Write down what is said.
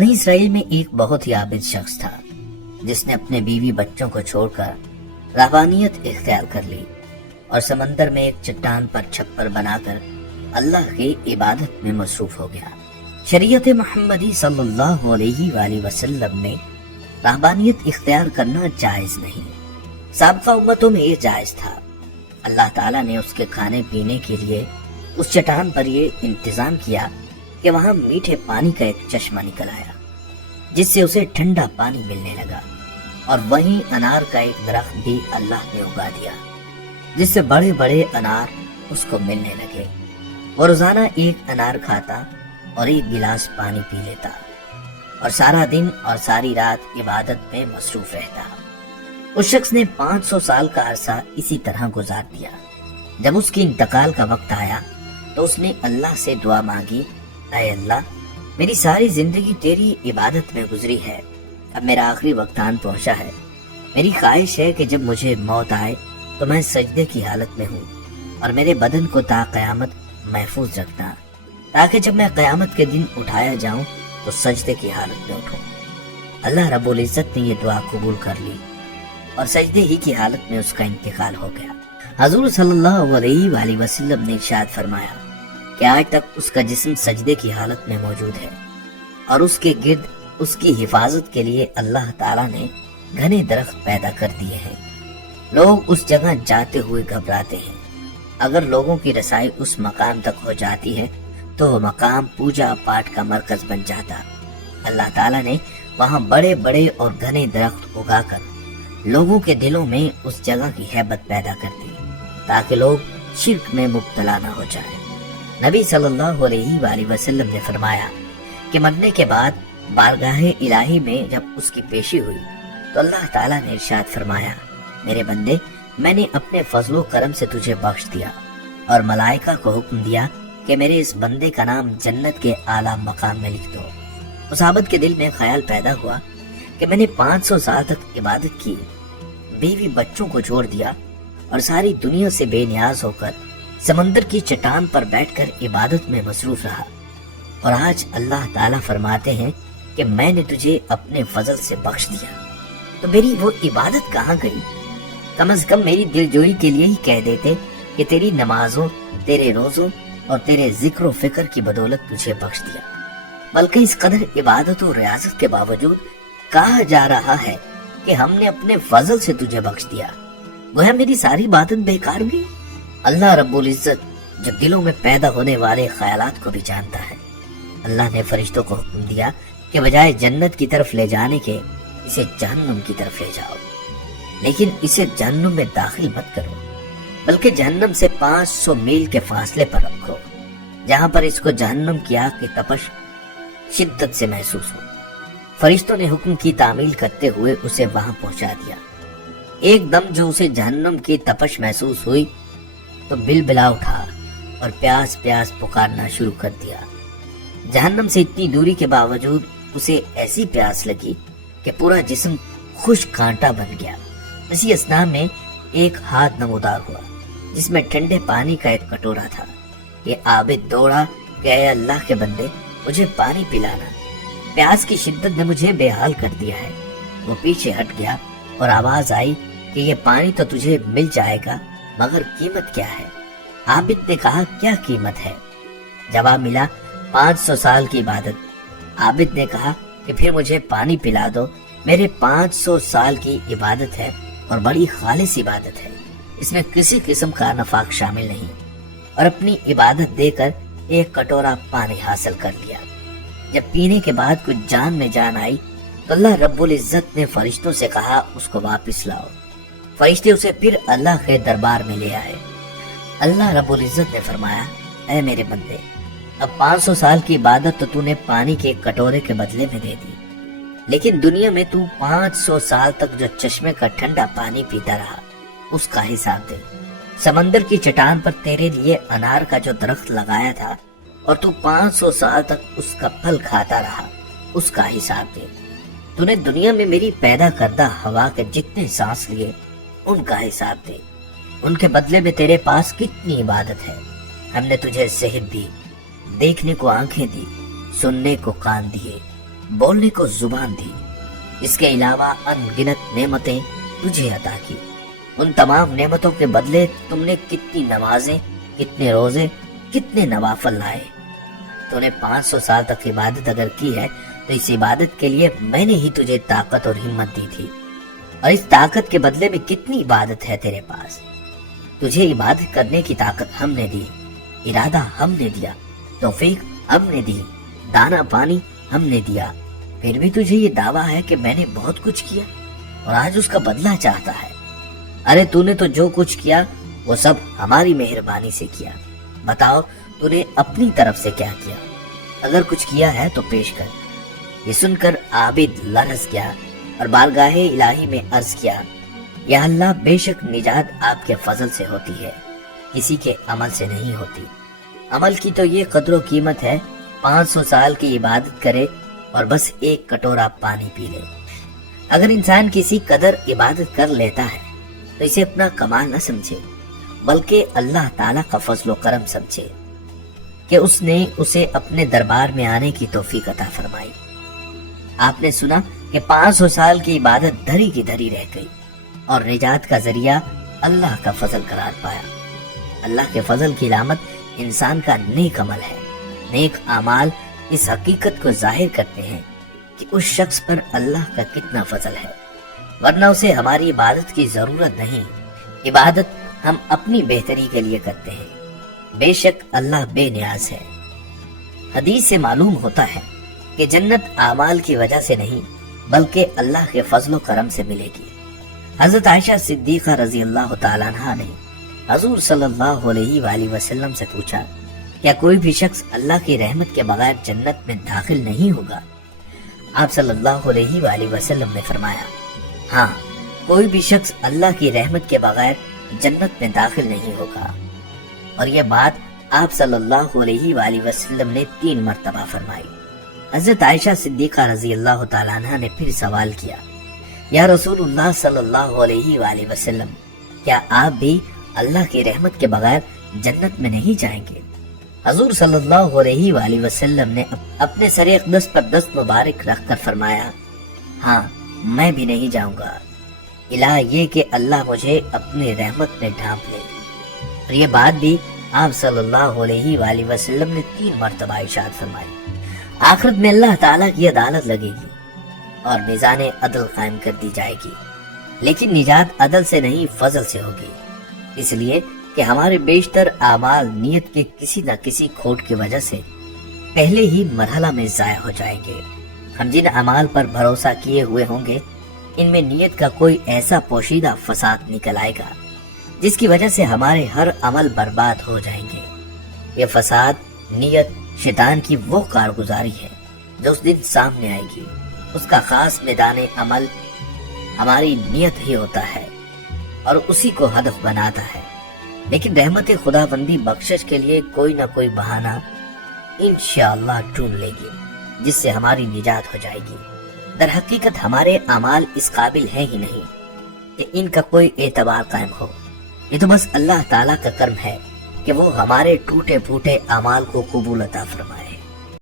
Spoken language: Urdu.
بنی اسرائیل میں ایک بہت ہی عابد شخص تھا جس نے اپنے بیوی بچوں کو چھوڑ کر رہبانیت اختیار کر لی اور سمندر میں ایک چٹان پر چھپر بنا کر اللہ کی عبادت میں مصروف ہو گیا۔ شریعت محمدی صلی اللہ علیہ وآلہ وسلم میں رہبانیت اختیار کرنا جائز نہیں، سابقہ امتوں میں یہ جائز تھا۔ اللہ تعالیٰ نے اس کے کھانے پینے کے لیے اس چٹان پر یہ انتظام کیا کہ وہاں میٹھے پانی کا ایک چشمہ نکل آیا جس سے اسے ٹھنڈا پانی ملنے لگا، اور وہیں انار کا ایک درخت بھی اللہ نے اگا دیا جس سے بڑے بڑے انار اس کو ملنے لگے۔ وہ روزانہ ایک انار کھاتا اور ایک گلاس پانی پی لیتا اور سارا دن اور ساری رات عبادت میں مصروف رہتا۔ اس شخص نے 500 سال کا عرصہ اسی طرح گزار دیا۔ جب اس کے انتقال کا وقت آیا تو اس نے اللہ سے دعا مانگی، اے اللہ، میری ساری زندگی تیری عبادت میں گزری ہے، اب میرا آخری وقت آن پہنچا ہے۔ میری خواہش ہے کہ جب مجھے موت آئے تو میں سجدے کی حالت میں ہوں، اور میرے بدن کو تا قیامت محفوظ رکھنا، تاکہ جب میں قیامت کے دن اٹھایا جاؤں تو سجدے کی حالت میں اٹھوں۔ اللہ رب العزت نے یہ دعا قبول کر لی اور سجدے ہی کی حالت میں اس کا انتقال ہو گیا۔ حضور صلی اللہ علیہ وآلہ وسلم نے ارشاد فرمایا کہ آج تک اس کا جسم سجدے کی حالت میں موجود ہے، اور اس کے گرد اس کی حفاظت کے لیے اللہ تعالیٰ نے گھنے درخت پیدا کر دیے ہیں۔ لوگ اس جگہ جاتے ہوئے گھبراتے ہیں۔ اگر لوگوں کی رسائی اس مقام تک ہو جاتی ہے تو وہ مقام پوجا پاٹ کا مرکز بن جاتا۔ اللہ تعالیٰ نے وہاں بڑے بڑے اور گھنے درخت اگا کر لوگوں کے دلوں میں اس جگہ کی ہیبت پیدا کر دی تاکہ لوگ شرک میں مبتلا نہ ہو جائیں۔ نبی صلی اللہ علیہ وآلہ وسلم نے فرمایا کہ مرنے کے بعد بارگاہ الہی میں جب اس کی پیشی ہوئی تو اللہ تعالیٰ نے ارشاد فرمایا، میرے بندے، میں نے اپنے فضل و کرم سے تجھے بخش دیا، اور ملائکہ کو حکم دیا کہ میرے اس بندے کا نام جنت کے اعلیٰ مقام میں لکھ دو۔ اس عابد کے دل میں خیال پیدا ہوا کہ میں نے 500 سال تک عبادت کی، بیوی بچوں کو چھوڑ دیا اور ساری دنیا سے بے نیاز ہو کر سمندر کی چٹان پر بیٹھ کر عبادت میں مصروف رہا، اور آج اللہ تعالیٰ فرماتے ہیں کہ میں نے تجھے اپنے فضل سے بخش دیا، تو میری وہ عبادت کہاں گئی؟ کم از کم میری دل جوئی کے لیے ہی کہہ دیتے کہ تیری نمازوں، تیرے روزوں اور تیرے ذکر و فکر کی بدولت تجھے بخش دیا۔ بلکہ اس قدر عبادت و ریاضت کے باوجود کہا جا رہا ہے کہ ہم نے اپنے فضل سے تجھے بخش دیا، گویا میری ساری عبادت بیکار گئی۔ اللہ رب العزت جو دلوں میں پیدا ہونے والے خیالات کو بھی جانتا ہے، اللہ نے فرشتوں کو حکم دیا کہ بجائے جنت کی طرف لے جانے کے اسے جہنم کی طرف لے جاؤ، لیکن اسے جہنم میں داخل مت کرو، بلکہ جہنم سے 500 میل کے فاصلے پر رکھو، جہاں پر اس کو جہنم کی آگ کی تپش شدت سے محسوس ہو۔ فرشتوں نے حکم کی تعمیل کرتے ہوئے اسے وہاں پہنچا دیا۔ ایک دم جو اسے جہنم کی تپش محسوس ہوئی تو بلبلا اٹھا اور پیاس پیاس پکارنا شروع کر دیا۔ جہنم سے اتنی دوری کے باوجود اسے ایسی پیاس لگی کہ پورا جسم خشک کانٹا بن گیا۔ اسی اثنا میں ایک ہاتھ نمودار ہوا جس میں ٹھنڈے پانی کا ایک کٹورا تھا۔ یہ عابد دوڑا کہ اے اللہ کے بندے، مجھے پانی پلانا، پیاس کی شدت نے مجھے بے حال کر دیا ہے۔ وہ پیچھے ہٹ گیا اور آواز آئی کہ یہ پانی تو تجھے مل جائے گا، مگر قیمت کیا ہے؟ عابد نے کہا، کیا قیمت ہے؟ جواب ملا، 500 سال کی عبادت۔ عابد نے کہا کہ پھر مجھے پانی پلا دو، میرے 500 سال کی عبادت ہے اور بڑی خالص عبادت ہے، اس میں کسی قسم کا نفاق شامل نہیں، اور اپنی عبادت دے کر ایک کٹورا پانی حاصل کر لیا۔ جب پینے کے بعد کچھ جان میں جان آئی تو اللہ رب العزت نے فرشتوں سے کہا اس کو واپس لاؤ۔ فرشتے اسے پھر اللہ کے دربار میں لے آئے۔ اللہ رب العزت نے فرمایا، اے میرے بندے، اب 500 سال کی عبادت تو تو نے پانی کے کٹورے کے بدلے میں دے دی، لیکن دنیا میں تو 500 سال تک جو چشمے کا ٹھنڈا پانی پیتا رہا اس کا حساب دے۔ سمندر کی چٹان پر تیرے لیے انار کا جو درخت لگایا تھا اور تو 500 سال تک اس کا پھل کھاتا رہا، اس کا حساب دے۔ تو نے دنیا میں میری پیدا کردہ ہوا کے جتنے سانس لیے ان کا حساب دے۔ ان کے بدلے میں تیرے پاس کتنی عبادت ہے۔ ہم نے تجھے صحت دی، دیکھنے کو آنکھیں دی، سننے کو کان دیے، بولنے کو زبان دی، اس کے علاوہ انگنت نعمتیں تجھے عطا کی۔ ان تمام نعمتوں کے بدلے تم نے کتنی نمازیں، کتنے روزے، کتنے نوافل لائے۔ تو نے 500 سال تک عبادت اگر کی ہے تو اس عبادت کے لیے میں نے ہی تجھے طاقت اور ہمت دی تھی، اور اس طاقت کے بدلے میں کتنی عبادت ہے تیرے پاس۔ تجھے عبادت کرنے کی طاقت ہم نے دی، ارادہ ہم نے دیا، توفیق ہم نے دی، دانا پانی ہم نے دیا، پھر بھی تجھے یہ دعویٰ ہے کہ میں نے بہت کچھ کیا اور آج اس کا بدلہ چاہتا ہے۔ ارے تو نے تو جو کچھ کیا وہ سب ہماری مہربانی سے کیا، بتاؤ تو نے اپنی طرف سے کیا کیا؟ اگر کچھ کیا ہے تو پیش کر۔ یہ سن کر عابد لرز گیا اور بارگاہ الہی میں عرض کیا، یا اللہ، بے شک نجات آپ کے فضل سے ہوتی ہے، کسی کے عمل سے نہیں ہوتی۔ عمل کی تو یہ قدر و قیمت ہے، 500 سال کی عبادت کرے اور بس ایک کٹورا پانی پی لے۔ اگر انسان کسی قدر عبادت کر لیتا ہے تو اسے اپنا کمال نہ سمجھے، بلکہ اللہ تعالیٰ کا فضل و کرم سمجھے کہ اس نے اسے اپنے دربار میں آنے کی توفیق عطا فرمائی۔ آپ نے سنا کہ 500 سال کی عبادت دھری کی دھری رہ گئی اور نجات کا ذریعہ اللہ کا فضل قرار پایا۔ اللہ کے فضل کی علامت انسان کا نیک عمل ہے۔ نیک اعمال اس حقیقت کو ظاہر کرتے ہیں کہ اس شخص پر اللہ کا کتنا فضل ہے، ورنہ اسے ہماری عبادت کی ضرورت نہیں۔ عبادت ہم اپنی بہتری کے لیے کرتے ہیں، بے شک اللہ بے نیاز ہے۔ حدیث سے معلوم ہوتا ہے کہ جنت اعمال کی وجہ سے نہیں بلکہ اللہ کے فضل و کرم سے ملے گی۔ حضرت عائشہ صدیقہ رضی اللہ تعالیٰ عنہا نے حضور صلی اللہ علیہ وآلہ وسلم سے پوچھا، کیا کوئی بھی شخص اللہ کی رحمت کے بغیر جنت میں داخل نہیں ہوگا؟ آپ صلی اللہ علیہ وآلہ وسلم نے فرمایا، ہاں، کوئی بھی شخص اللہ کی رحمت کے بغیر جنت میں داخل نہیں ہوگا۔ اور یہ بات آپ صلی اللہ علیہ وآلہ وسلم نے 3 مرتبہ فرمائی۔ حضرت عائشہ صدیقہ رضی اللہ تعالیٰ عنہ نے پھر سوال کیا، یا رسول اللہ صلی اللہ علیہ وآلہ وسلم، کیا آپ بھی اللہ کی رحمت کے بغیر جنت میں نہیں جائیں گے؟ حضور صلی اللہ علیہ وآلہ وسلم نے اپنے سر اقدس پر دست مبارک رکھ کر فرمایا، ہاں، میں بھی نہیں جاؤں گا، الہ یہ کہ اللہ مجھے اپنی رحمت میں ڈھانپ لے۔ اور یہ بات بھی آپ صلی اللہ علیہ وآلہ وسلم نے 3 مرتبہ ارشاد فرمائی۔ آخرت میں اللہ تعالیٰ کی عدالت لگے گی اور میزان عدل قائم کر دی جائے گی، لیکن نجات عدل سے نہیں فضل سے ہوگی، اس لیے کہ ہمارے بیشتر اعمال نیت کے کسی نہ کسی کھوٹ کی وجہ سے پہلے ہی مرحلہ میں ضائع ہو جائیں گے۔ ہم جن اعمال پر بھروسہ کیے ہوئے ہوں گے ان میں نیت کا کوئی ایسا پوشیدہ فساد نکل آئے گا جس کی وجہ سے ہمارے ہر عمل برباد ہو جائیں گے۔ یہ فساد نیت شیطان کی وہ کارگزاری ہے جو اس دن سامنے آئے گی، اس کا خاص میدان عمل ہماری نیت ہی ہوتا ہے اور اسی کو ہدف بناتا ہے، لیکن رحمت خدا بندی بخشش کے لیے کوئی نہ کوئی بہانہ انشاءاللہ ڈھونڈ لے گی جس سے ہماری نجات ہو جائے گی۔ در حقیقت ہمارے اعمال اس قابل ہیں ہی نہیں کہ ان کا کوئی اعتبار قائم ہو، یہ تو بس اللہ تعالیٰ کا کرم ہے کہ وہ ہمارے ٹوٹے پھوٹے اعمال کو قبول عطا فرمائے۔